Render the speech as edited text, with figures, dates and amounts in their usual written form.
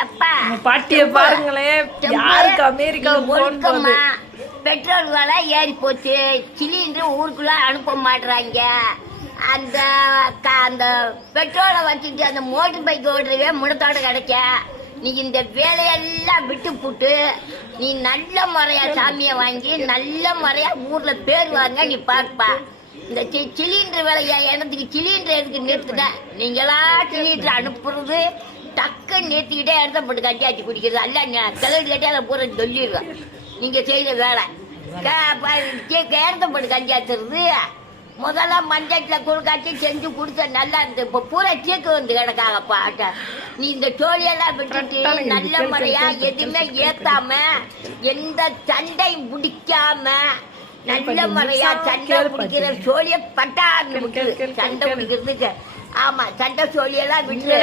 எப்பா பாட்டிய பாருங்களேன், யாருக்கு அமெரிக்கா போன் பெட்ரோல் விலை ஏறி போச்சு. சிலிண்டர் ஊருக்குள்ள அனுப்ப மாட்டுறாங்க. அந்த அந்த பெட்ரோலை வச்சுட்டு அந்த மோட்டர் பைக் ஓடுறவே முடத்தோட கிடைக்க. நீ இந்த வேலையெல்லாம் விட்டு போட்டு நீ நல்ல முறையா சாமியை வாங்கி நல்ல முறையா ஊர்ல பேர் வாங்க நீ பார்ப்பா. இந்த சிலிண்டர் விலையா இடத்துக்கு சிலிண்டர் எதுக்கு நிறுத்துட்ட? நீங்களா சிலிண்டர் அனுப்புறது டக்கு நிறுத்திக்கிட்டே இடத்த போட்டு கஞ்சாச்சி குடிக்கிறது அல்ல. கிளறி கேட்டே அதை பூரா சொல்லிடுவேன். நீங்க செய்த வேலை இடத்த போட்டு கஞ்சாச்சுறது. முதல்ல மஞ்சட்ல குழுக்காச்சி செஞ்சு குடிச்ச நல்லா இருந்து. இப்ப பூரா சீக்கு வந்து கிடக்காங்கப்பா. நீ இந்த சோழியெல்லாம் விட்டுட்டு நல்ல முறையா எதுவுமே ஏத்தாம எந்த சண்டையும் பிடிக்காம நல்ல முறையா சண்டை பிடிக்கிற சோழிய பட்டான்னு சண்டை பிடிக்கிறதுக்கு. ஆமா, சண்டை சோழியெல்லாம் விட்டு